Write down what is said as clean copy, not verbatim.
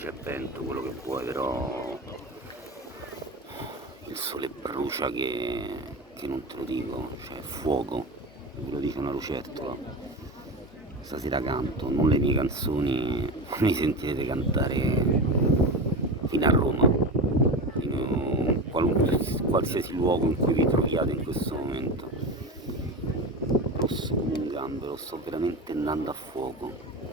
c'è vento, quello che vuoi, però il sole brucia che non te lo dico, cioè è fuoco, ve lo dice una lucertola. Stasera canto, non le mie canzoni, mi sentirete cantare fino a Roma, in qualsiasi luogo in cui vi troviate in questo momento. Lo sto allungando, lo sto veramente andando a fuoco.